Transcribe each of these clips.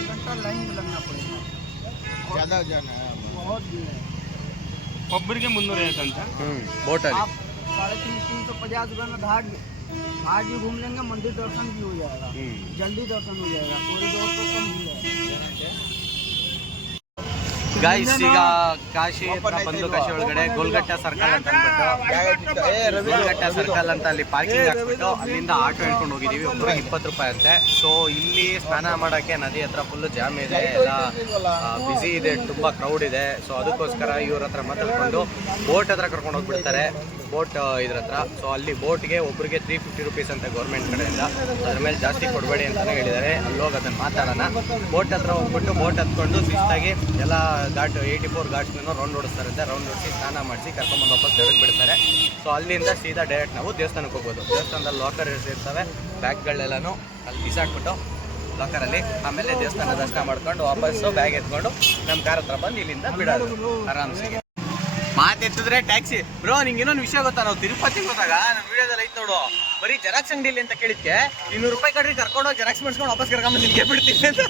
8 घंटा लाइन में लगना पड़ेगा। ज़्यादा जाना है, बहुत भीड़ है। ಒಬ್ಬರಿಗೆ 350 ಅಂತ बोटल आप 350 रुपये में घाट भी घूम लेंगे, मंदिर दर्शन भी हो जाएगा, जल्दी दर्शन हो जाएगा, कॉरिडोर तो कम भीड़ है। ಗಾಯ್ಸ್ ಈಗ ಕಾಶಿ ಹತ್ರ ಬಂದು ಕಾಶಿ ಒಳಗಡೆ ಗೋಲ್ಗಟ್ಟ ಸರ್ಕಲ್ ಅಂತ ಅಂದ್ಬಿಟ್ಟು ಗೋಲ್ಗಟ್ಟ ಸರ್ಕಲ್ ಅಂತ ಅಲ್ಲಿ ಪಾರ್ಕಿಂಗ್ ಹಾಕ್ಬಿಟ್ಟು ಅಲ್ಲಿಂದ ಆಟೋ ಹೇಳ್ಕೊಂಡು ಹೋಗಿದ್ದೀವಿ. ಒಬ್ಬರಿಗೆ 20 ರೂಪಾಯಿ ಅಂತೆ. ಸೊ ಇಲ್ಲಿ ಸ್ನಾನ ಮಾಡೋಕ್ಕೆ ನದಿ ಹತ್ರ ಫುಲ್ ಜಾಮ್ ಇದೆ, ಎಲ್ಲ ಬಿಸಿ ಇದೆ, ತುಂಬ ಕ್ರೌಡ್ ಇದೆ. ಸೊ ಅದಕ್ಕೋಸ್ಕರ ಇವ್ರ ಹತ್ರ ಮಾತಾಡ್ಕೊಂಡು ಬೋಟ್ ಹತ್ರ ಕರ್ಕೊಂಡು ಹೋಗ್ಬಿಡ್ತಾರೆ, ಬೋಟ್ ಇದ್ರ ಹತ್ರ. ಸೊ ಅಲ್ಲಿ ಬೋಟ್ಗೆ ಒಬ್ಬರಿಗೆ 350 ರುಪೀಸ್ ಅಂತ ಗೌರ್ಮೆಂಟ್ ಕಡೆಯಿಂದ, ಅದ್ರ ಮೇಲೆ ಜಾಸ್ತಿ ಕೊಡಬೇಡಿ ಅಂತಲೇ ಹೇಳಿದ್ದಾರೆ. ಅಲ್ಲಿ ಹೋಗಿ ಅದನ್ನು ಮಾತಾಡೋಣ. ಬೋಟ್ ಹತ್ರ ಹೋಗ್ಬಿಟ್ಟು ಬೋಟ್ ಹತ್ಕೊಂಡು ಶಿಸ್ತಾಗಿ ಎಲ್ಲ ಘಾಟ್ 84 ಘಾಟ್ಸ್ನೂ ರೌಂಡ್ ಓಡಿಸ್ತಾರಂತೆ. ರೌಂಡ್ ಓಡಿಸಿ ಸ್ನಾನ ಮಾಡಿಸಿ ಕರ್ಕೊಂಬಂದು ವಾಪಸ್ ದೇವರಿಗೆ ಬಿಡ್ತಾರೆ. ಸೊ ಅಲ್ಲಿಂದ ಸೀದಾ ಡೈರೆಕ್ಟ್ ನಾವು ದೇವಸ್ಥಾನಕ್ಕೆ ಹೋಗ್ಬೋದು. ದೇವಸ್ಥಾನದಲ್ಲಿ ಲಾಕರ್ ಇರ್ತವೆ, ಬ್ಯಾಗ್ಗಳೆಲ್ಲನೂ ಅಲ್ಲಿ ಬಿಸಾಕ್ಬಿಟ್ಟು ಲಾಕರಲ್ಲಿ ಆಮೇಲೆ ದೇವಸ್ಥಾನ ದರ್ಶನ ಮಾಡ್ಕೊಂಡು ವಾಪಸ್ಸು ಬ್ಯಾಗ್ ಎತ್ಕೊಂಡು ನಮ್ಮ ಕಾರ್ ಹತ್ರ ಬಂದು ಇಲ್ಲಿಂದ ಬಿಡೋದು ಆರಾಮ್ಸಿಗೆ. ಮಾತೆತ್ತಿದ್ರೆ ಟ್ಯಾಕ್ಸಿ. ಬ್ರೋ ನಿಂಗೆ ಇನ್ನೊಂದು ವಿಷಯ ಗೊತ್ತಾ, ನಾವು ತಿರುಪತಿಗೆ ಹೋದಾಗ ನಮ್ಮ ವಿಡಿಯೋದಲ್ಲಿ ಐತೆ ನೋಡು, ಬರೀ ಜೆರಾಕ್ಸ್ ಅಂಗಡಿಲಿ ಅಂತ ಕೇಳಿದ್ಕೆ 200 ರೂಪಾಯಿ ಕಡ್ರಿ ಕರ್ಕೊಂಡು ಜೆರಾಕ್ಸ್ ಮಾಡಿಸ್ಕೊಂಡು ವಾಪಸ್ ಕರ್ಕೊಂಬಂದು ನಿನ್ಗೆ ಬಿಡ್ತೀನಿ ಅಂತ.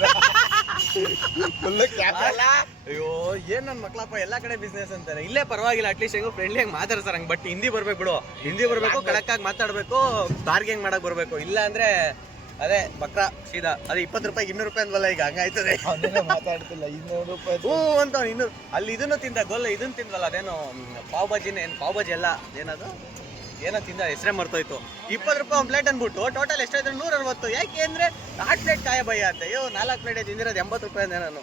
ಅಯ್ಯೋ ಏನ್ ನನ್ನ ಮಕ್ಳಪ್ಪ, ಎಲ್ಲ ಕಡೆ ಬಿಸ್ನೆಸ್ ಅಂತಾರೆ. ಇಲ್ಲೇ ಪರವಾಗಿಲ್ಲ, ಅಟ್ಲೀಸ್ಟ್ ಹೆಂಗೋ ಫ್ರೆಂಡ್ಲಿ ಆಗಿ ಮಾತಾಡ್ತಾರೆ ಹಂಗೆ. ಬಟ್ ಹಿಂದಿ ಬರ್ಬೇಕು ಬಿಡು, ಹಿಂದಿ ಬರಬೇಕು, ಕಡಕ್ಕಾಗಿ ಮಾತಾಡಬೇಕು, ಬಾರ್ಗೇನ್ ಮಾಡಕ್ ಬರಬೇಕು. ಇಲ್ಲ ಅಂದ್ರೆ ಅದೇ ಬಕ್ರ ಸೀದಾ. ಅದೇ 20 ರೂಪಾಯಿಗೆ 200 ರೂಪಾಯಿ ಅಂದ್ವಲ್ಲ, ಈಗ ಹಂಗಾಯ್ತದೆ. ಮಾತಾಡ್ತಿಲ್ಲ 200 ರೂಪಾಯಿ ಹ್ಞೂ ಅಂತ ಇನ್ನೂರು. ಅಲ್ಲಿ ಇದನ್ನು ತಿಂದ ಗೊಲ್ಲ, ಇದನ್ನು ತಿಂದ್ವಲ್ಲ, ಅದೇನೋ ಪಾವ್ ಭಾಜಿನ, ಏನು ಪಾವ್ ಭಾಜಿ ಅಲ್ಲ, ಏನದು ಏನೋ ತಿಂದ, ಹೆಸರೇ ಮರ್ತೋಯ್ತು. 20 ರೂಪಾಯಿ ಒಂದು ಪ್ಲೇಟ್ ಅಂದ್ಬಿಟ್ಟು ಟೋಟಲ್ ಎಷ್ಟಾಯ್ತು 160. ಯಾಕೆ ಅಂದ್ರೆ 8 ಪ್ಲೇಟ್ ಕಾಯ ಬಯ್ಯ ಅಂತ. ಅಯ್ಯೋ 4 ಪ್ಲೇಟ್ ತಿಂದಿರೋದು 80 ರೂಪಾಯಿ ಅಂದೆ ನಾನು.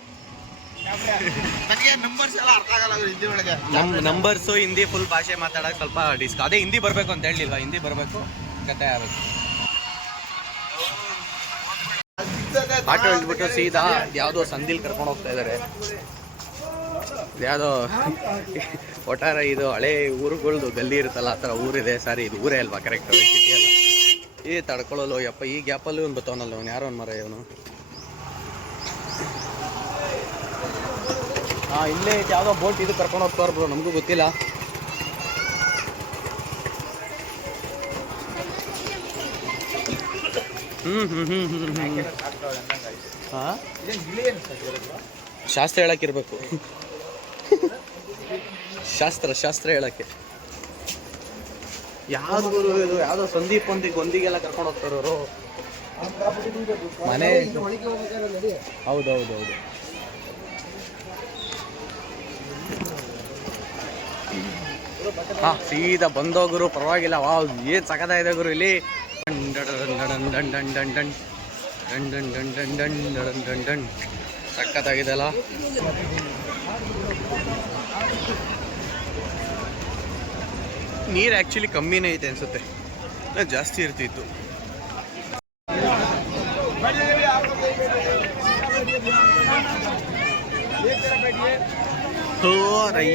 ನನಗೆ ನಂಬರ್ಸ್ ಎಲ್ಲ ಅರ್ಥ ಆಗಲ್ಲ ಹಿಂದಿ ಒಳಗೆ. ನಮ್ಮ ನಂಬರ್ಸು ಹಿಂದಿ ಫುಲ್ ಭಾಷೆ ಮಾತಾಡೋಕೆ ಸ್ವಲ್ಪ ಡಿಸ್ಕ್. ಅದೇ ಹಿಂದಿ ಬರಬೇಕು ಅಂತ ಹೇಳಿಲ್ವಾ, ಹಿಂದಿ ಬರಬೇಕು, ಕತೆ ಆಗಬೇಕು. ಆಟೋ ಇಳ್ಬಿಟ್ಟು ಸೀದಾ ಯಾವುದೋ ಸಂದಿಲ್ ಕರ್ಕೊಂಡು ಹೋಗ್ತಾ ಇದ್ದಾರೆ. ಯಾವುದೋ ಒಟ್ಟಾರ ಇದು ಹಳೆ ಊರುಗಳ್ದು ಗಲ್ಲಿ ಇರುತ್ತಲ್ಲ, ಆ ಥರ ಊರಿದೆ. ಸಾರಿ ಇದು ಊರೇ ಅಲ್ವಾ, ಕರೆಕ್ಟ್ ಸಿಟಿ ಅಲ್ಲ. ಈ ತಡ್ಕೊಳ್ಳಲು ಯಪ್ಪ, ಈ ಗ್ಯಾಪಲ್ಲಿ ಒಂದು ಬತ್ತವನಲ್ಲ ಅವನು, ಯಾರೋ ಒಂದು ಮರ ಇವನು. ಇಲ್ಲೇ ಯಾವುದೋ ಬೋಟ್ ಇದು ಕರ್ಕೊಂಡು ಹೋಗ್ತಾರ ಬ್ರೋ, ನಮಗೂ ಗೊತ್ತಿಲ್ಲ. ಶಾಸ್ತ್ರ ಹೇಳಕ್ಕಿರ್ಬೇಕು, ಶಾಸ್ತ್ರ ಹೇಳಕ್ಕೆ. ಯಾವ್ದು ಗುರು ಇದು, ಯಾವುದೋ ಸಂದೀಪ್ ಒಂದಿಗೆಲ್ಲ ಕರ್ಕೊಂಡು ಹೋಗ್ತಾರವರು ಮನೆ. ಹೌದೌದೌದು. ಸೀದಾ ಬಂದೋಗುರು, ಪರವಾಗಿಲ್ಲ. ವಾವ್ ಏನ್ ಸಖತ್ತಾಗಿದೆ ಗುರು ಇಲ್ಲಿ. ಸಖತ್ತಾಗಿದೆ ಅಲ್ಲ. ನೀರು ಆ್ಯಕ್ಚುಲಿ ಕಮ್ಮಿನೇ ಐತೆ ಅನ್ಸುತ್ತೆ, ಜಾಸ್ತಿ ಇರ್ತಿತ್ತು.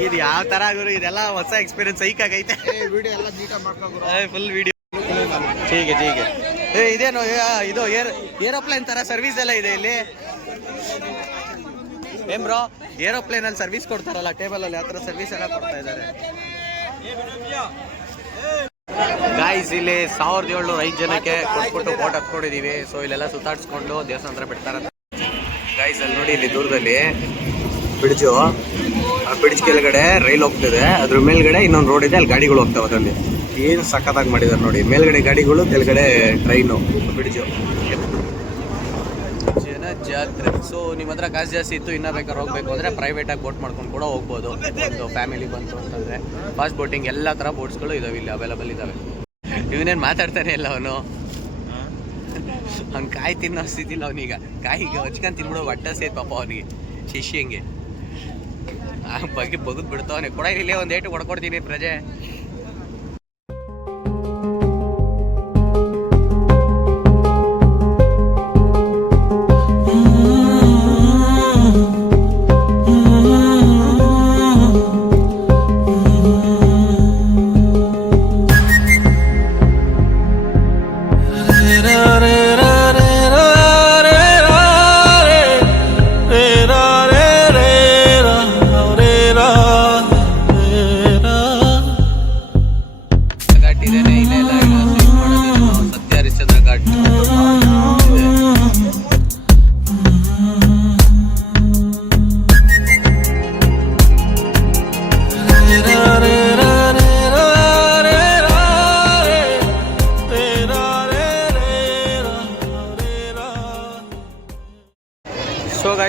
ಇದು ಯಾವ ತರ ಗುರು, ಇದೆಲ್ಲ ಹೊಸ ಎಕ್ಸ್ಪೀರಿಯನ್ಸ್. ಐಕಾಗೈತೆ full video. ಹೀಗೆ ಇದೇನು ಇದು ಏರೋಪ್ಲೇನ್ ತರ ಸರ್ವಿಸ್ ಎಲ್ಲ ಇದೆ ಇಲ್ಲಿ. ಏನ್ ಬ್ರೋ, ಏರೋಪ್ಲೇನ್ ಅಲ್ಲಿ ಸರ್ವಿಸ್ ಕೊಡ್ತಾರಲ್ಲ ಟೇಬಲ್ ಅಲ್ಲಿ, ಆ ಥರ ಸರ್ವಿಸ್ ಎಲ್ಲ ಕೊಡ್ತಾ ಇದ್ದಾರೆ. ಗಾಯ್ಸ್ ಇಲ್ಲಿ 1705 ಜನಕ್ಕೆ ಕೊಟ್ಬಿಟ್ಟು ಬೋಟ್ ಹತ್ಕೊಂಡಿದೀವಿ. ಸೊ ಇಲ್ಲೆಲ್ಲ ಸುತ್ತಾಡ್ಸ್ಕೊಂಡು ದೇವಸ್ಥಾನ ಹತ್ರ ಬಿಡ್ತಾರೆ. ಗಾಯ್ಸ್ ಅಲ್ಲಿ ನೋಡಿ, ಇಲ್ಲಿ ದೂರದಲ್ಲಿ ಬ್ರಿಡ್ಜು, ಆ ಬ್ರಿಡ್ಜ್ ಕೆಳಗಡೆ ರೈಲ್ ಹೋಗ್ತಿದೆ, ಅದ್ರ ಮೇಲ್ಗಡೆ ಇನ್ನೊಂದು ರೋಡ್ ಇದೆ, ಅಲ್ಲಿ ಗಾಡಿಗಳು ಹೋಗ್ತಾವೆ. ಅದರಲ್ಲಿ ಏನು ಸಖತ್ತಾಗಿ ಮಾಡಿದ್ದಾರೆ ನೋಡಿ, ಮೇಲ್ಗಡೆ ಗಾಡಿಗಳು, ಕೆಳಗಡೆ ಟ್ರೈನು, ಬ್ರಿಡ್ಜು. ಜನ ಜಾತ್ರೆ. ಸೊ ನಿಮ್ಮ ಹತ್ರ ಕಾಸು ಜಾಸ್ತಿ ಇತ್ತು, ಇನ್ನೂ ಬೇಕಾದ್ರೆ ಹೋಗ್ಬೇಕು ಅಂದರೆ ಪ್ರೈವೇಟಾಗಿ ಬೋಟ್ ಮಾಡ್ಕೊಂಡು ಕೂಡ ಹೋಗ್ಬೋದು. ಒಂದು ಫ್ಯಾಮಿಲಿ ಬಂತು ಅಂತಂದರೆ ಫಾಸ್ಟ್ ಬೋಟಿಂಗ್ ಎಲ್ಲ ಥರ ಬೋಟ್ಸ್ಗಳು ಇದಾವೆ ಇಲ್ಲಿ, ಅವೈಲಬಲ್ ಇದ್ದಾವೆ. ಇವನೇನು ಮಾತಾಡ್ತಾನೆ ಇಲ್ಲ ಅವನು, ಅವ್ನು ಕಾಯಿ ತಿನ್ನೋ ಸ್ಥಿತಿಲ್ಲ ಅವನೀಗ. ಕಾಯಿಗೆ ಹಚ್ಕೊಂಡು ತಿನ್ಬಿಡೋ ಹೊಟ್ಟೆ ಸೇತ್ ಪಾಪ ಅವನಿಗೆ, ಶಿಷ್ಯಂಗೆ ಆ ಬಗ್ಗೆ ಬಗ್ದು ಬಿಡ್ತಾವನೆ. ಕೊಡ ಇಲ್ಲೇ ಒಂದು ಏಟು ಹೊಡ್ಕೊಡ್ತೀನಿ ಪ್ರಜೆ.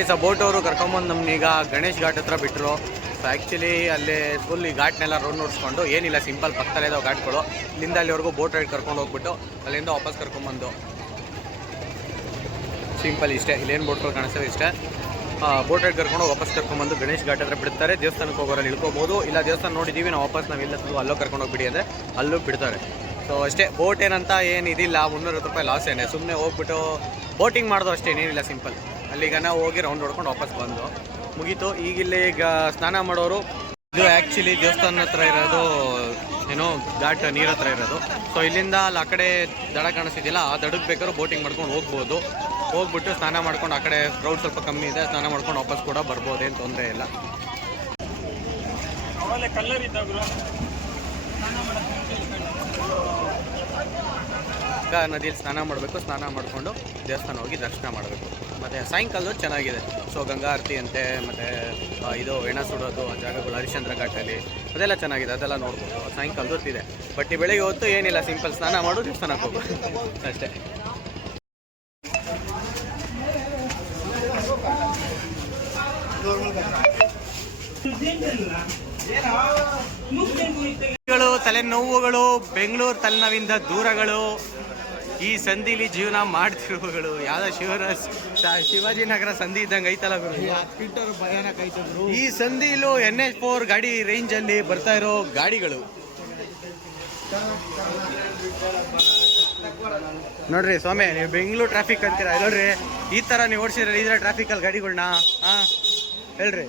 ಗಾಯ್ಸ್ ಆ ಬೋಟ್ ಅವರು ಕರ್ಕೊಂಬಂದು ನಮ್ಮನ್ನೀಗ ಗಣೇಶ್ ಘಾಟ್ ಹತ್ರ ಬಿಟ್ಟರು. ಸೊ ಆ್ಯಕ್ಚುಲಿ ಅಲ್ಲಿ ಫುಲ್ ಈ ಘಾಟ್ನೆಲ್ಲ ರೌಂಡ್ ನೋಡಿಸ್ಕೊಂಡು ಏನಿಲ್ಲ ಸಿಂಪಲ್ ಪಕ್ಕದಲ್ಲೇ ಇದಾವೆ ಘಾಟ್ಗಳು. ಇಲ್ಲಿಂದ ಅಲ್ಲಿವರೆಗೂ ಬೋಟ್ ರೈಡ್ ಕರ್ಕೊಂಡು ಹೋಗ್ಬಿಟ್ಟು ಅಲ್ಲಿಂದ ವಾಪಸ್ ಕರ್ಕೊಂಬಂದು ಸಿಂಪಲ್ ಇಷ್ಟೇ. ಇಲ್ಲೇನು ಬೋಟ್ಗಳು ಕಾಣಿಸ್ತವೆ ಇಷ್ಟೇ. ಬೋಟ್ ರೈಡ್ ಕರ್ಕೊಂಡು ವಾಪಸ್ ಕರ್ಕೊಂಬಂದು ಗಣೇಶ್ ಘಾಟ್ ಹತ್ರ ಬಿಡ್ತಾರೆ. ದೇವಸ್ಥಾನಕ್ಕೆ ಹೋಗೋರಲ್ಲಿ ಇಳ್ಕೊಬೋದು, ಇಲ್ಲ ದೇವಸ್ಥಾನ ನೋಡಿದ್ದೀವಿ ನಾವು ವಾಪಸ್ ನಾವಿಲ್ಲ ಅಲ್ಲೋ ಕರ್ಕೊಂಡು ಹೋಗ್ಬಿಡಿ ಅಂದರೆ ಅಲ್ಲೂ ಬಿಡ್ತಾರೆ. ಸೊ ಅಷ್ಟೇ. ಬೋಟ್ ಏನಂತ ಏನು ಇದಿಲ್ಲ, 350 ರೂಪಾಯಿ ಲಾಸ್ ಏನೇ. ಸುಮ್ಮನೆ ಹೋಗ್ಬಿಟ್ಟು ಬೋಟಿಂಗ್ ಮಾಡೋದು ಅಷ್ಟೇ, ಏನೇನಿಲ್ಲ ಸಿಂಪಲ್. ಅಲ್ಲಿಗೆ ನಾವು ಹೋಗಿ ರೌಂಡ್ ಹೊಡ್ಕೊಂಡು ವಾಪಸ್ ಬಂದು ಮುಗೀತು. ಈಗಿಲ್ಲಿ ಈಗ ಸ್ನಾನ ಮಾಡೋರು ಇದು ಆ್ಯಕ್ಚುಲಿ ದೇವಸ್ಥಾನ ಹತ್ರ ಇರೋದು ಏನೋ ಘಾಟ್ ನೀರ ಹತ್ರ ಇರೋದು. ಸೊ ಇಲ್ಲಿಂದ ಅಲ್ಲಿ ಆ ಕಡೆ ದಡ ಕಾಣಿಸ್ತಿದ್ದಿಲ್ಲ, ಆ ದಡಕ್ಕೆ ಬೇಕಾದ್ರೂ ಬೋಟಿಂಗ್ ಮಾಡ್ಕೊಂಡು ಹೋಗ್ಬೋದು. ಹೋಗ್ಬಿಟ್ಟು ಸ್ನಾನ ಮಾಡ್ಕೊಂಡು ಆ ಕಡೆ ಕ್ರೌಡ್ ಸ್ವಲ್ಪ ಕಮ್ಮಿ ಇದೆ, ಸ್ನಾನ ಮಾಡ್ಕೊಂಡು ವಾಪಸ್ ಕೂಡ ಬರ್ಬೋದು, ಏನು ತೊಂದರೆ ಇಲ್ಲ. ನದಿಯಲ್ಲಿ ಸ್ನಾನ ಮಾಡಬೇಕು, ಸ್ನಾನ ಮಾಡಿಕೊಂಡು ದೇವಸ್ಥಾನ ಹೋಗಿ ದರ್ಶನ ಮಾಡಬೇಕು. ಮತ್ತು ಸಾಯಂಕಾಲದ್ದು ಚೆನ್ನಾಗಿದೆ. ಸೊ ಗಂಗಾ ಆರತಿ ಅಂತೆ, ಮತ್ತು ಇದು ಎಣ ಸುಡೋದು ಆ ಜಾಗಗಳು ಹರಿಶ್ಚಂದ್ರ ಘಾಟಲ್ಲಿ ಅದೆಲ್ಲ ಚೆನ್ನಾಗಿದೆ, ಅದೆಲ್ಲ ನೋಡ್ಬೋದು. ಸಾಯಂಕಾಲದ ಹೊತ್ತಿದೆ. ಬಟ್ ಈ ಬೆಳಗ್ಗೆ ಹೊತ್ತು ಏನಿಲ್ಲ, ಸಿಂಪಲ್ ಸ್ನಾನ ಮಾಡು ದೇವಸ್ಥಾನಕ್ಕೆ ಹೋಗು ಅಷ್ಟೇ. ತಲೆನೋವುಗಳು, ಬೆಂಗಳೂರು ತಲೆನೋವಿಂದ ದೂರಗಳು, ಈ ಸಂಧಿಲಿ ಜೀವನ ಮಾಡ್ತಿರುವಗಳು. ಯಾವ್ದೋ ಶಿವಾಜಿನಗರ ಸಂಧಿ ಇದ್ದಂಗೆ ಐತಲ್ಲ ಗುರು. ಈ ಸಂಧಿಲು NH4 ಗಾಡಿ ರೇಂಜ್ ಅಲ್ಲಿ ಬರ್ತಾ ಇರೋ ಗಾಡಿಗಳು ನೋಡ್ರಿ. ಸ್ವಾಮಿ ನೀವು ಬೆಂಗಳೂರು ಟ್ರಾಫಿಕ್ ಅಂತೀರಾ, ನೋಡ್ರಿ ಈ ತರ ನೀವು ಓಡಿಸಿದ್ರೆ ಇದ್ರೆ ಟ್ರಾಫಿಕಲ್ಲಿ ಗಾಡಿಗಳನ್ನ ಹೇಳ್ರಿ.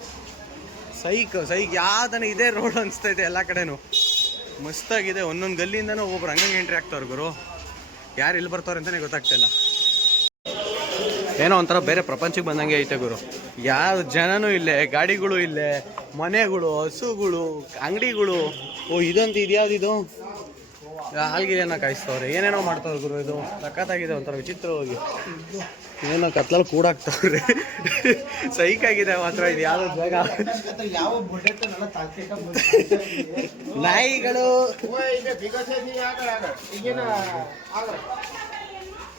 ಸೈಕ್ ಯಾವ್ದನ ಇದೇ ರೋಡ್ ಅನಿಸ್ತಾ ಇದೆ ಎಲ್ಲ ಕಡೆನೂ. ಮಸ್ತಾಗಿದೆ. ಒಂದೊಂದು ಗಲ್ಲಿಂದನೂ ಒಬ್ಬರು ಹಂಗಂಗೆ ಎಂಟ್ರಿ ಆಗ್ತವ್ರು ಗುರು. ಯಾರು ಇಲ್ಲಿ ಬರ್ತಾವ್ರೆ ಅಂತಲೇ ಗೊತ್ತಾಗ್ತಿಲ್ಲ. ಏನೋ ಒಂಥರ ಬೇರೆ ಪ್ರಪಂಚಕ್ಕೆ ಬಂದಂಗೆ ಐತೆ ಗುರು. ಯಾವ ಜನನೂ ಇಲ್ಲೇ, ಗಾಡಿಗಳು ಇಲ್ಲೇ, ಮನೆಗಳು, ಹಸುಗಳು, ಅಂಗಡಿಗಳು. ಇದಂತ ಇದ್ಯಾವ್ದಿದು ಹಾಲ್ಗಿರಿಯನ್ನ ಕಾಯಿಸ್ತವ್ರೆ, ಏನೇನೋ ಮಾಡ್ತಾವ್ರೆ ಗುರು. ಇದು ಸಖತ್ತಾಗಿದೆ, ಒಂಥರ ವಿಚಿತ್ರವಾಗಿ. ಏನೋ ಕತ್ಲಲ್ಲಿ ಕೂಡಾಕ್ತವ್ರೆ. ಸೈಕಾಗಿದೆ ಮಾತ್ರ ಇದು. ಯಾವ್ದು ಜಾಗ ನಾಯಿಗಳು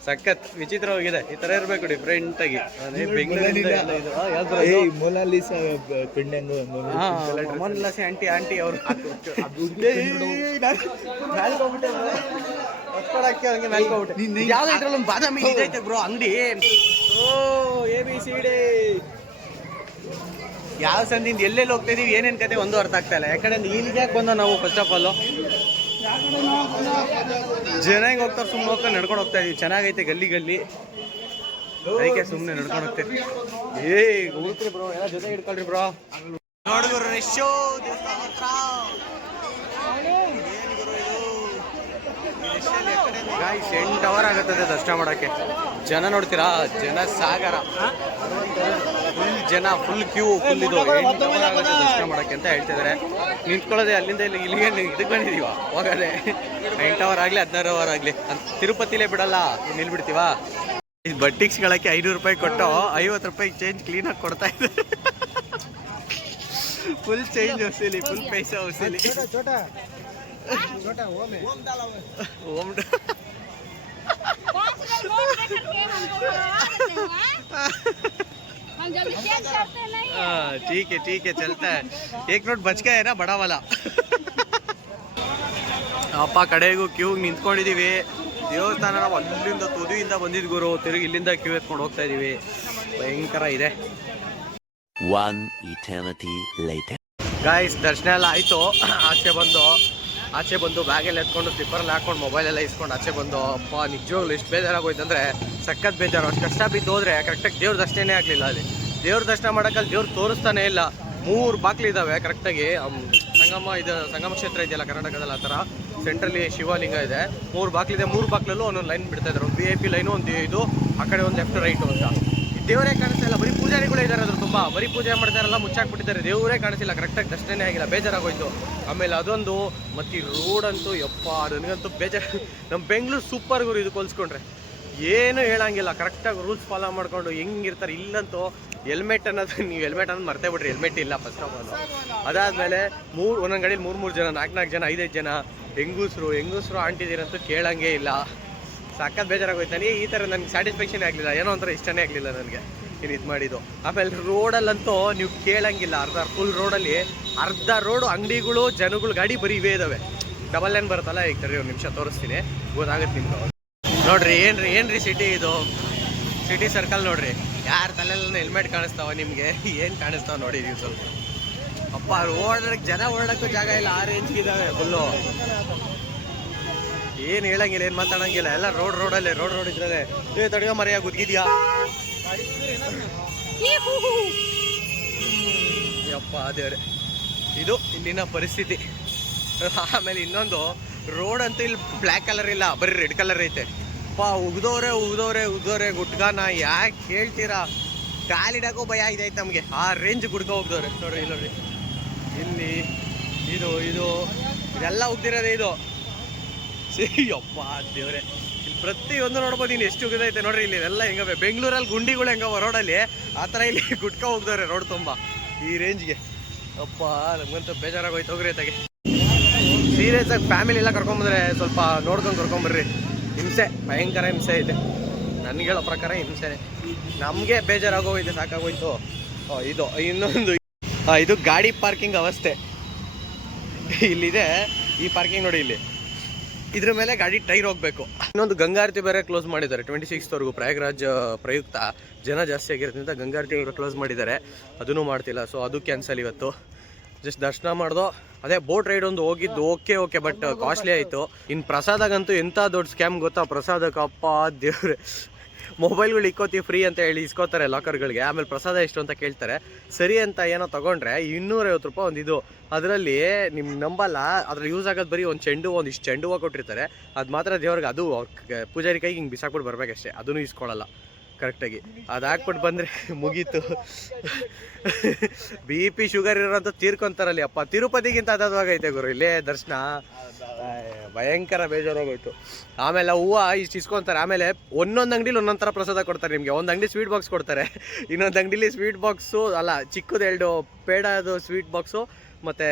ಸಖತ್ ವಿಚಿತ್ರವಾಗಿದೆ. ಈ ತರ ಇರ್ಬೇಕು ಡಿಫ್ರೆಂಟ್ ಆಗಿ. ಮೊನಾಲಿಸಾ ಆಂಟಿ ಅವರು ಯಾವ್ದು ಬಾದಾಮಿ ಇದೈತೆ ಬ್ರೋ ಅಂಗಡಿ. ABCD ಯಾವ ಸಂದಿಂದ ಎಲ್ಲೆಲ್ಲಿ ಹೋಗ್ತಾ ಇದೀವಿ, ಏನೇನ್ ಕತೆ ಒಂದು ಅರ್ಥ ಆಗ್ತಾ ಇಲ್ಲ. ಯಾಕಂದ್ರೆ ಇಲ್ಲಿಗೆ ಯಾಕೆ ಬಂದೋ ನಾವು ಫಸ್ಟ್ ಆಫ್ ಆಲ್. ಜನ ಹೆಂಗೆ ಹೋಗ್ತಾರೆ, ಸುಮ್ಮನೆ ಹೋಗ್ಕೊಂಡು ನಡ್ಕೊಂಡು ಹೋಗ್ತಾ ಇದೀವಿ. ಚೆನ್ನಾಗೈತೆ ಗಲ್ಲಿ ಅದಕ್ಕೆ ಸುಮ್ಮನೆ ನಡ್ಕೊಂಡು ಹೋಗ್ತೇವೆ. ಹೋಗ್ತೀರಿ ಬ್ರೋ, ಎಲ್ಲ ಜೊತೆ ಹಿಡ್ಕೊಳ್ರಿ ಬ್ರೋ. ನೋಡಿದ್ರು ರೆಶೋ ಗಾಯ್ಸ್ 8 ಅವರ್ ಆಗುತ್ತದೆ ದರ್ಶನ ಮಾಡೋಕ್ಕೆ. ಜನ ನೋಡ್ತೀರಾ, ಜನ ಸಾಗರ, ಫುಲ್ ಜನ, ಫುಲ್ ಕ್ಯೂ, ಫುಲ್ ಇದು. 8 ಅವರ್ ಆಗುತ್ತೆ ದರ್ಶನ ಮಾಡೋಕ್ಕೆ ಅಂತ ಹೇಳ್ತಿದ್ದಾರೆ. ನಿಂತ್ಕೊಳ್ಳೋದೆ ಅಲ್ಲಿಂದ ಇಲ್ಲಿಗೆ ಇದಕ್ಕೆ ಬಂದಿದೀವ ಹೋಗೋದೆ. 8 ಅವರ್ ಆಗಲಿ 16 ಅವರ್ ಆಗಲಿ ತಿರುಪತಿಲೇ ಬಿಡಲ್ಲ, ನಿಲ್ಬಿಡ್ತೀವ. ಇದು ಬಟ್ಟಿಕ್ಸ್ಗಳಕ್ಕೆ 500 ರೂಪಾಯಿ ಕೊಟ್ಟು 50 ರೂಪಾಯಿ ಚೇಂಜ್ ಕ್ಲೀನಾಗಿ ಕೊಡ್ತಾ ಇದ್ದಾರೆ. ಫುಲ್ ಚೇಂಜ್ ವಸೂಲಿ, ಫುಲ್ ಪೈಸಾ ವಸೂಲಿ. ठीक है चलता है. एक नोट बच गया है ना बड़ा वाला. ಅಪ್ಪ ಕಡೆಗೂ ಕ್ಯೂ ನಿಂತ್ಕೊಂಡಿದೀವಿ. ದೇವಸ್ಥಾನ ನಾವು ಅಲ್ಲಿಂದ ತುದಿಯಿಂದ ಬಂದಿದ್ ಗುರು, ತಿರುಗಿ ಇಲ್ಲಿಂದ ಕ್ಯೂ ಎತ್ಕೊಂಡು ಹೋಗ್ತಾ ಇದೀವಿ. ಭಯಂಕರ ಇದೆ. One eternity later. ಗಾಯ್ಸ್ ದರ್ಶನ ಎಲ್ಲ ಆಯ್ತು. ಆಚೆ ಬಂದು ಬ್ಯಾಗೆಲ್ಲ ಎತ್ಕೊಂಡು ಸ್ಲಿಪ್ಪರಲ್ಲಿ ಹಾಕೊಂಡು ಮೊಬೈಲೆಲ್ಲ ಇಸ್ಕೊಂಡು ಆಚೆ ಬಂದು ಅಪ್ಪ ನಿಜವಾಗ್ಲು ಎಷ್ಟು ಬೇಜಾರಾಗೋಯ್ತು ಅಂದರೆ ಸಖತ್ ಬೇಜಾರು. ಅಷ್ಟು ಕಷ್ಟ ಬಿದ್ದು ಹೋದರೆ ಕರೆಕ್ಟಾಗಿ ದೇವ್ರ ದರ್ಶನನೇ ಆಗಲಿಲ್ಲ. ಅಲ್ಲಿ ದೇವ್ರ ದರ್ಶನ ಮಾಡೋಕ್ಕಲ್ಲಿ ದೇವ್ರು ತೋರಿಸ್ತಾನೆ ಇಲ್ಲ. 3 ಬಾಗಿಲಿದ್ದಾವೆ ಕರೆಕ್ಟಾಗಿ. ಸಂಗಮ ಕ್ಷೇತ್ರ ಇದೆಯಲ್ಲ ಕರ್ನಾಟಕದಲ್ಲಿ, ಆ ಥರ ಸೆಂಟ್ರಲ್ಲಿ ಶಿವಲಿಂಗ ಇದೆ. 3 ಬಾಗಿಲಿದೆ. 3 ಬಾಗಿಲಲ್ಲೂ ಒಂದೊಂದು ಲೈನ್ ಬಿಡ್ತಾ ಇದ್ದಾರೆ. ಒಂದು VIP ಲೈನು, ಒಂದು ಇದು, ಆ ಕಡೆ ಒಂದು ಲೆಫ್ಟ್ ರೈಟು ಅಂತ. ದೇವರೇ ಕಾಣಿಸ್ತಾ ಇಲ್ಲ. ಬರೀ ಪೂಜಾರಿಗಳೇ ಇದ್ದಾರೆ ಅದ್ರ ತುಂಬ. ಬರೀ ಪೂಜೆ ಮಾಡ್ತಾರಲ್ಲ, ಮುಚ್ಚಾಕ್ಬಿಟ್ಟಿದ್ದಾರೆ. ದೇವರೇ ಕಾಣಿಸಿಲ್ಲ, ಕರೆಕ್ಟಾಗಿ ದರ್ಶನನೇ ಆಗಿಲ್ಲ. ಬೇಜಾರಾಗೋಯ್ತು. ಆಮೇಲೆ ಅದೊಂದು ಮತ್ತು ಈ ರೋಡಂತೂ ಯಪ್ಪ ನನಗಂತೂ ಬೇಜಾರು. ನಮ್ಮ ಬೆಂಗಳೂರು ಸೂಪರ್ ಗುರು, ಇದು ಹೋಲಿಸ್ಕೊಂಡ್ರೆ ಏನು ಹೇಳಂಗಿಲ್ಲ. ಕರೆಕ್ಟಾಗಿ ರೂಲ್ಸ್ ಫಾಲೋ ಮಾಡ್ಕೊಂಡು ಹೆಂಗಿರ್ತಾರೆ. ಇಲ್ಲಂತೂ ಹೆಲ್ಮೆಟ್ ಅನ್ನೋದು, ನೀವು ಹೆಲ್ಮೆಟ್ ಅನ್ನೋದು ಮರ್ತೇ ಬಿಡ್ರಿ. ಹೆಲ್ಮೆಟ್ ಇಲ್ಲ ಫಸ್ಟ್ ಆಫ್ ಆಲ್. ಅದಾದಮೇಲೆ ಒಂದೊಂದು ಗಾಡೀಲಿ 3 ಜನ, 4 ಜನ, 5 ಜನ ಹೆಂಗೂಸರು ಆಂಟಿದಿರಂತೂ ಕೇಳಂಗೇ ಇಲ್ಲ. ಸಖತ್ ಬೇಜಾರಾಗೋಯ್ತು ನನಗೆ. ಈ ಥರ ನನಗೆ ಸ್ಯಾಟಿಸ್ಫ್ಯಾಕ್ಷನ್ ಆಗಲಿಲ್ಲ. ಏನೋ ಒಂಥರ ಇಷ್ಟನೇ ಆಗಲಿಲ್ಲ ನನಗೆ. ಇಲ್ಲಿ ಇದು ಮಾಡಿದ್ದು. ಆಮೇಲೆ ರೋಡಲ್ಲಂತೂ ನೀವು ಕೇಳಂಗಿಲ್ಲ, ಫುಲ್ ರೋಡಲ್ಲಿ ಅರ್ಧ ರೋಡು ಅಂಗಡಿಗಳು, ಜನಗಳು, ಗಾಡಿ ಬರೀ ಇವೇ ಇದಾವೆ. ಡಬಲ್ ಲೈನ್ ಬರುತ್ತಲ್ಲ, ಈಗ ತರಿ ಒಂದು ನಿಮಿಷ ತೋರಿಸ್ತೀನಿ, ಗೊತ್ತಾಗುತ್ತೆ ನಿಮ್ಗೆ. ನೋಡ್ರಿ ಏನ್ರಿ ಸಿಟಿ ಇದು, ಸಿಟಿ ಸರ್ಕಲ್ ನೋಡ್ರಿ. ಯಾರ ತಲೆಲ್ಲ ಹೆಲ್ಮೆಟ್ ಕಾಣಿಸ್ತಾವ ನಿಮಗೆ, ಏನು ಕಾಣಿಸ್ತಾವ ನೋಡಿ ನೀವು ಸ್ವಲ್ಪ. ಅಪ್ಪ ಓಡಾಡಕ್ಕೆ ಜನ ಓಡಾಡಕ್ಕೂ ಜಾಗ ಇಲ್ಲ, ಆ ರೇಂಜ್ಗೆ ಇದಾವೆ ಫುಲ್ಲು. ಏನು ಹೇಳಂಗಿಲ್ಲ, ಏನು ಮಾತಾಡಂಗಿಲ್ಲ, ಎಲ್ಲ ರೋಡಲ್ಲೇ ರೋಡ್ ಇದ್ರಲ್ಲೇ. ತಡೆಯೋ ಮರೆಯ ಗುದ್ಗಿದ್ಯಾ ಯಪ್ಪ ದೇವ್ರೆ. ಇದು ಇಲ್ಲಿನ ಪರಿಸ್ಥಿತಿ. ಆಮೇಲೆ ಇನ್ನೊಂದು ರೋಡ್ ಅಂತೂ ಇಲ್ಲಿ ಬ್ಲ್ಯಾಕ್ ಕಲರ್ ಇಲ್ಲ, ಬರೀ ರೆಡ್ ಕಲರ್ ಐತೆ. ಅಪ್ಪ ಉಗ್ದವ್ರೆ ಗುಟ್ಗಾನ ಯಾಕೆ ಹೇಳ್ತೀರಾ, ಕಾಲಿಡಕ್ಕೂ ಭಯ ಆಗೈತೆ ನಮಗೆ, ಆ ರೇಂಜ್ ಗುಡ್ಕ ಹೋಗ್ದವ್ರೆ. ನೋಡ್ರಿ ಇಲ್ಲಿ ನೋಡ್ರಿ, ಇಲ್ಲಿ ಇದೆಲ್ಲ ಉಗ್ದಿರೋದೇ ಇದು. ಅಪ್ಪ ದೇವ್ರೆ, ಇಲ್ಲಿ ಪ್ರತಿಯೊಂದು ನೋಡ್ಬೋದು. ಇನ್ನು ಎಷ್ಟು ಉಗಿದೈತೆ ನೋಡ್ರಿ. ಇಲ್ಲಿ ಎಲ್ಲ ಹೆಂಗವೆ, ಬೆಂಗಳೂರಲ್ಲಿ ಗುಂಡಿಗಳು ಹೆಂಗವ ರೋಡಲ್ಲಿ, ಆ ಥರ ಇಲ್ಲಿ ಗುಟ್ಕ ಹೋಗ್ದವ್ರೆ ರೋಡ್ ತುಂಬ, ಈ ರೇಂಜ್ಗೆ. ಅಪ್ಪ ನಮ್ಗಂತೂ ಬೇಜಾರಾಗೋಯ್ತು. ಹೋಗ್ರಿ ಆತಾಗೆ ಸೀರಿಯಸ್ ಆಗಿ ಫ್ಯಾಮಿಲಿ ಎಲ್ಲ ಕರ್ಕೊಂಬಂದ್ರೆ ಸ್ವಲ್ಪ ನೋಡ್ಕೊಂಡು ಕರ್ಕೊಂಬರ್ರಿ. ಹಿಂಸೆ, ಭಯಂಕರ ಹಿಂಸೆ ಐತೆ. ನನಗೆ ಹೇಳೋ ಪ್ರಕಾರ ಹಿಂಸೆನೆ, ನಮಗೆ ಬೇಜಾರಾಗೋಯ್ತು, ಸಾಕಾಗೋಯ್ತು. ಇದು ಇನ್ನೊಂದು, ಇದು ಗಾಡಿ ಪಾರ್ಕಿಂಗ್ ಅವಸ್ಥೆ ಇಲ್ಲಿದೆ. ಈ ಪಾರ್ಕಿಂಗ್ ನೋಡಿ, ಇಲ್ಲಿ ಇದ್ರ ಮೇಲೆ ಗಾಡಿ ಟೈರ್ ಹೋಗ್ಬೇಕು. ಇನ್ನೊಂದು ಗಂಗಾರತಿ ಬೇರೆ ಕ್ಲೋಸ್ ಮಾಡಿದ್ದಾರೆ 26th ಪ್ರಯಾಗ್ರಾಜ್ ಪ್ರಯುಕ್ತ ಜನ ಜಾಸ್ತಿ ಆಗಿರೋದ್ರಿಂದ ಗಂಗಾರತಿ ಕ್ಲೋಸ್ ಮಾಡಿದ್ದಾರೆ, ಅದನ್ನು ಮಾಡ್ತಿಲ್ಲ. ಸೊ ಅದು ಕ್ಯಾನ್ಸಲ್. ಇವತ್ತು ಜಸ್ಟ್ ದರ್ಶನ ಮಾಡ್ದೋ. ಅದೇ ಬೋಟ್ ರೈಡ್ ಒಂದು ಹೋಗಿದ್ದು, ಓಕೆ ಬಟ್ ಕಾಸ್ಟ್ಲಿ ಆಯಿತು. ಇನ್ನು ಪ್ರಸಾದಾಗಂತೂ ಎಂಥ ದೊಡ್ಡ ಸ್ಕ್ಯಾಮ್ ಗೊತ್ತಾ, ಪ್ರಸಾದಕ್ಕೆ ಅಪ್ಪ ದೇವ್ರೆ. ಮೊಬೈಲ್ಗಳು ಇಕ್ಕೋತೀವಿ ಫ್ರೀ ಅಂತ ಹೇಳಿ ಇಸ್ಕೋತಾರೆ ಲಾಕರ್ಗಳಿಗೆ, ಆಮೇಲೆ ಪ್ರಸಾದ ಎಷ್ಟು ಅಂತ ಕೇಳ್ತಾರೆ. ಸರಿ ಅಂತ ಏನೋ ತೊಗೊಂಡ್ರೆ 250 ರೂಪಾಯಿ ಒಂದು ಇದು. ಅದರಲ್ಲಿ ನಿಮ್ಮ ನಂಬಲ್ಲ, ಅದ್ರಲ್ಲಿ ಯೂಸ್ ಆಗೋದು ಬರೀ ಒಂದಿಷ್ಟು ಚೆಂಡು ಹೂವು ಕೊಟ್ಟಿರ್ತಾರೆ. ಅದು ಮಾತ್ರ ದೇವ್ರಿಗೆ, ಅದು ಪೂಜಾರಿ ಕೈಗೆ ಹಿಂಗೆ ಬಿಸಾಕ್ಬಿಟ್ಟು ಬರ್ಬೇಕಷ್ಟೇ, ಅದನ್ನು ಇಸ್ಕೊಳ್ಳಲ್ಲ ಕರೆಕ್ಟಾಗಿ. ಅದು ಹಾಕ್ಬಿಟ್ಟು ಬಂದರೆ ಮುಗೀತು. BP ಶುಗರ್ ಇರೋಂಥ ತೀರ್ಕೊಂತಾರಲ್ಲಿ. ಅಪ್ಪ ತಿರುಪತಿಗಿಂತ ಅದಾಗೈತೆ ಗುರು ಇಲ್ಲೇ ದರ್ಶನ, ಭಯಂಕರ ಬೇಜಾರೋಗೋಯ್ತು. ಆಮೇಲೆ ಹೂವು ಇಷ್ಟು ಇಸ್ಕೊತಾರೆ. ಆಮೇಲೆ ಒಂದೊಂದು ಅಂಗಡಿಲಿ ಒಂದೊಂದು ಥರ ಪ್ರಸಾದ ಕೊಡ್ತಾರೆ ನಿಮಗೆ. ಒಂದು ಅಂಗಡಿ ಸ್ವೀಟ್ ಬಾಕ್ಸ್ ಕೊಡ್ತಾರೆ, ಇನ್ನೊಂದು ಅಂಗಡಿಲಿ ಸ್ವೀಟ್ ಬಾಕ್ಸು ಅಲ್ಲ, ಚಿಕ್ಕದು 2 ಪೇಡದು ಸ್ವೀಟ್ ಬಾಕ್ಸು, ಮತ್ತು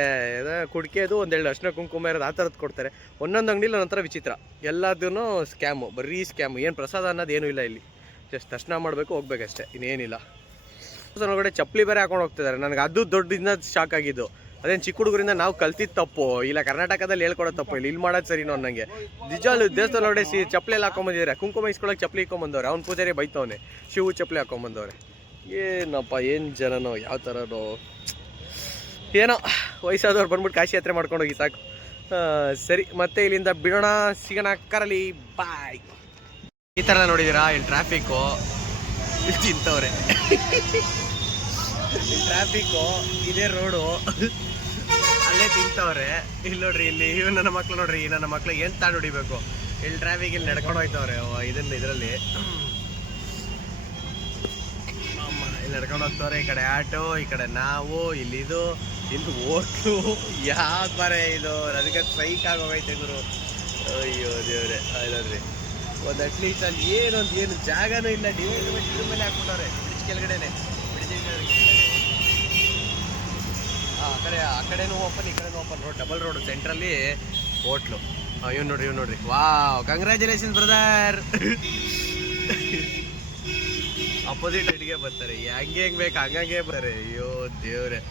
ಕುಡಿಕೆದು 1-2 ಅರ್ಶಿನ ಕುಂಕುಮ ಇರೋದು, ಆ ಥರದ್ದು ಕೊಡ್ತಾರೆ. ಒಂದೊಂದು ಅಂಗಡಿಲಿ ಒಂದೊಂಥರ ವಿಚಿತ್ರ, ಎಲ್ಲದೂ ಸ್ಕ್ಯಾಮು, ಬರೀ ಸ್ಕ್ಯಾಮು. ಏನು ಪ್ರಸಾದ ಅನ್ನೋದೇನೂ ಇಲ್ಲ ಇಲ್ಲಿ, ಜಸ್ಟ್ ದರ್ಶನ ಮಾಡಬೇಕು, ಹೋಗ್ಬೇಕಷ್ಟೇ, ಇನ್ನೇನಿಲ್ಲ. ಒಳಗಡೆ ಚಪ್ಪಲಿ ಬೇರೆ ಹಾಕೊಂಡು ಹೋಗ್ತಿದ್ದಾರೆ. ನನಗೆ ಅದು ದೊಡ್ಡದಿಂದ ಶಾಕ್ ಆಗಿದ್ದು. ಅದೇನು ಚಿಕ್ಕ ಹುಡುಗರಿಂದ ನಾವು ಕಲ್ತಿದ್ದು ತಪ್ಪು, ಇಲ್ಲ ಕರ್ನಾಟಕದಲ್ಲಿ ಹೇಳ್ಕೊಡೋದು ತಪ್ಪು, ಇಲ್ಲಿ ಮಾಡೋದು ಸರಿನೋ ಅನ್ನಂಗೆ. ನಿಜವಾಗ್ಲೂ ದೇವಸ್ಥಾನ ಒಳಗಡೆ ಚಪ್ಪಲಿ ಎಲ್ಲ ಹಾಕೊಂಬಂದಿದ್ದಾರೆ. ಕುಂಕುಮ ಇಸ್ಕೊಳಕ್ಕೆ ಚಪ್ಪಲಿ ಇಕ್ಕೊಂಬಂದವ್ರೆ. ಅವ್ನು ಪೂಜಾರಿ ಬೈತವನೆ, ಶಿವು ಚಪ್ಪಲಿ ಹಾಕೊಂಬಂದವ್ರೆ. ಏನಪ್ಪ, ಏನು ಜನನೋ, ಯಾವ ಥರನೋ ಏನೋ. ವಯಸ್ಸಾದವ್ರು ಬಂದ್ಬಿಟ್ಟು ಕಾಶಿ ಯಾತ್ರೆ ಮಾಡ್ಕೊಂಡು ಹೋಗಿ ಸಾಕು. ಸರಿ, ಮತ್ತೆ ಇಲ್ಲಿಂದ ಬಿಡೋಣ, ಸಿಗೋಣ, ಕರಲಿ, ಬಾಯ್. ಈ ಥರ ನೋಡಿದ್ದೀರಾ, ಇಲ್ಲಿ ಟ್ರಾಫಿಕ್ಕು, ಇಲ್ಲಿ ತಿಂತವ್ರೆ. ಇಲ್ಲಿ ಟ್ರಾಫಿಕ್ಕು, ಇದೇ ರೋಡು, ಅಲ್ಲೇ ತಿಂತವ್ರೆ. ಇಲ್ಲಿ ನೋಡ್ರಿ, ಇಲ್ಲಿ ನನ್ನ ಮಕ್ಳು ನೋಡ್ರಿ, ನನ್ನ ಮಕ್ಳಿಗೆ ಏನು ತಾಂಡು ಹೊಡಿಬೇಕು. ಇಲ್ಲಿ ಟ್ರಾಫಿಕ್, ಇಲ್ಲಿ ನಡ್ಕೊಂಡು ಹೋಯ್ತವ್ರೆ. ಇದರಲ್ಲಿ ಇಲ್ಲಿ ನಡ್ಕೊಂಡು ಹೋಗ್ತವ್ರೆ. ಈ ಕಡೆ ಆಟೋ, ಈ ಕಡೆ ನಾವು, ಇಲ್ಲಿ ಓಟು, ಯಾವ್ದು ಬರೇ ಇದು. ನನಗೆ ಸೈಕ್ ಆಗೋಗೈತೆ ಗುರು. ಅಯ್ಯೋ ದೇವ್ರೆ, ನೋಡ್ರಿ, ಒಂದು ಅಟ್ಲೀಸ್ಟ್ ಅಲ್ಲಿ ಏನು ಜಾಗನೂ ಇಲ್ಲ. ಡಿವೈಡ್ ಇದ್ರ ಮೇಲೆ ಹಾಕ್ಬಿಟ್ಟವ್ರೆ, ಬ್ರಿಡ್ಜ್ ಕೆಳಗಡೆನೆ. ಆ ಕಡೆನೂ ಓಪನ್, ಈ ಕಡೆನೂ ಓಪನ್. ಡಬಲ್ ರೋಡ್, ಸೆಂಟ್ರಲ್ಲಿ ಹೋಟ್ಲು. ಇವ್ ನೋಡ್ರಿ, ವಾವ್, ಕಂಗ್ರ್ಯಾಚುಲೇಷನ್ ಬ್ರದರ್. ಅಪೋಸಿಟ್ ಸೈಡ್ಗೆ ಬರ್ತಾರೆ, ಹೆಂಗೆ ಬೇಕು ಹಂಗಂಗೆ ಬರ್ತಾರೆ. ಅಯ್ಯೋ ದೇವ್ರೆ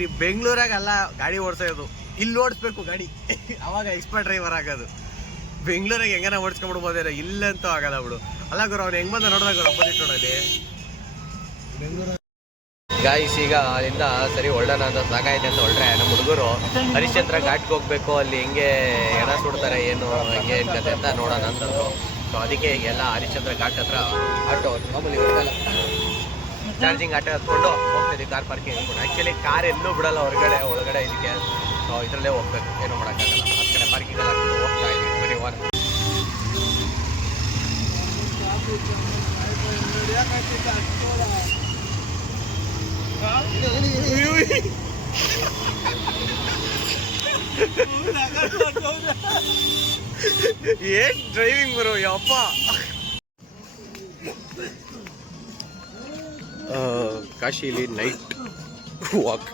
ರೀ, ಬೆಂಗಳೂರಾಗಲ್ಲ ಗಾಡಿ ಓಡಿಸೋದು, ಇಲ್ಲಿ ಓಡಿಸ್ಬೇಕು ಗಾಡಿ, ಅವಾಗ ಎಕ್ಸ್ಪರ್ಟ್ ಡ್ರೈವರ್ ಆಗೋದು. ಬೆಂಗಳೂರಾಗ ಹೆಂಗನ ಓಡಿಸ್ಕೊಂಡ್ಬಿಡ್ಬೋದೇನೋ, ಇಲ್ಲಂತೂ ಆಗಲ್ಲ ಬಿಡು. ಅಲ್ಲ ಗುರು, ಅವ್ನು ಹೆಂಗ್ ಬಂದ ನೋಡಿದಾಗ ಅಪೋಸಿಟ್ ರೋಡಲ್ಲಿ ಬೆಂಗಳೂರು. ಗಾಯ್ಸ್, ಈಗ ಅಲ್ಲಿಂದ ಸರಿ ಹೊರಡೋಣ ಅಂತ ಸಾಕಾಯ್ತು ಅಂತ ಹೊರಟ್ರೆ, ನಮ್ಮ ಹುಡುಗರು ಹರಿಶ್ಚಂದ್ರ ಘಾಟ್ಗೆ ಹೋಗ್ಬೇಕು, ಅಲ್ಲಿ ಹೆಂಗೆ ಎಣ ಸುಡ್ತಾರೆ, ಏನು ಹೆಂಗೆ ಕತೆ ಅಂತ ನೋಡೋಣ ಅಂತಂದ್ರು. ಸೊ ಅದಕ್ಕೆ ಈಗೆಲ್ಲ ಹರಿಶ್ಚಂದ್ರ ಘಾಟ್ ಹತ್ರ ಆಟೋ ಮಾಮೂಲಿ ಇರುತ್ತಲ್ಲ, ಚಾರ್ಜಿಂಗ್ ಆಟೋ ಹತ್ಕೊಂಡು ಹೋಗ್ತಿದ್ವಿ. ಕಾರ್ ಪಾರ್ಕಿಂಗ್ ಹಾಕ್ಕೊಂಡು. ಆ್ಯಕ್ಚುಲಿ ಕಾರ್ ಎಲ್ಲೂ ಬಿಡಲ್ಲ ಒಳಗಡೆ ಇದಕ್ಕೆ. ಸೊ ಇದರಲ್ಲೇ ಹೋಗ್ಬೇಕು, ಏನೂ ಮಾಡೋಕ್ಕಾಗಲ್ಲ. ಆ ಕಡೆ ಪಾರ್ಕಿಂಗ್ ಎಲ್ಲ ಹಾಕ್ಕೊಂಡು ಹೋಗ್ತಾ ಇದ್ವಿ. ಬರೀ ಏನ್ ಡ್ರೈವಿಂಗ್ ಬರೋ ಯಪ್ಪ. ಕಾಶಿಲಿ ನೈಟ್ ವಾಕ್.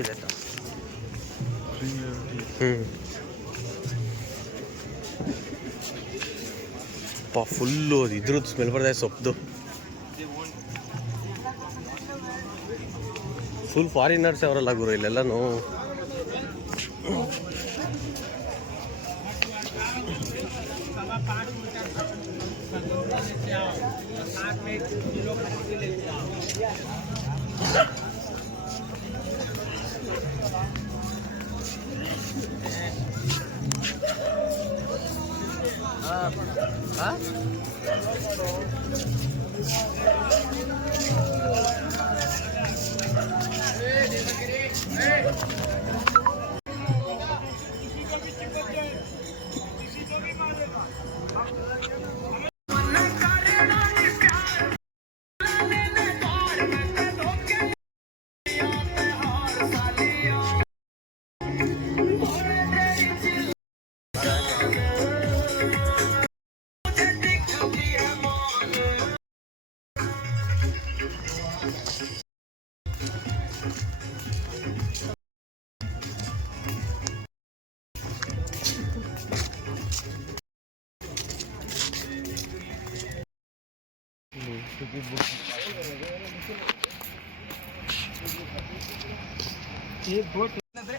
ಗೊತ್ತಿದೆ ಸರ್. ಫುಲ್ಲು ಇದ್ರದ್ದು ಸ್ಮೆಲ್ ಬರ್ತಾ ಸೊಪ್ಪು. ಫುಲ್ ಫಾರಿನರ್ಸ್ ಅವರೆಲ್ಲ ಗುರು ಇಲ್ಲೆಲ್ಲನೂ.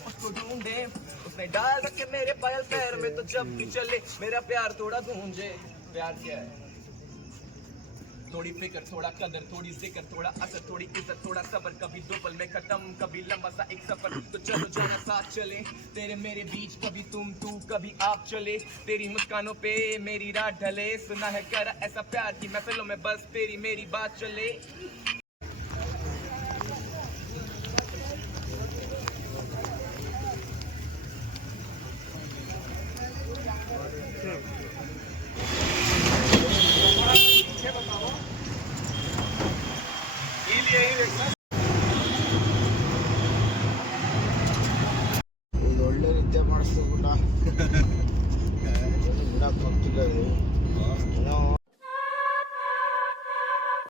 उसको ढूंढे उसने डाल रखे मेरे पायल पैर में तो जब भी चले मेरा प्यार थोड़ा गूंजे. प्यार क्या है? थोड़ी फिक्र, थोड़ा कदर, थोड़ी जिक्र, थोड़ा असर, थोड़ी इज्जत, थोड़ा सबर. कभी दो पल में खत्म, कभी लंबा सा एक सफर. तो चलो जाना साथ चले तेरे मेरे बीच. कभी तुम तू कभी आप चले. तेरी मुस्कानों पे मेरी रात ढले. सुना है करा ऐसा प्यार की महफिलों में बस तेरी मेरी बात चले. ಒಳ್ಳೆ ನಿದ್ದೆ ಮಾಡಿಸ್ತು ಊಟ ಬಿಡಕ್ಕೆ ಹೋಗ್ತಿಲ್ಲ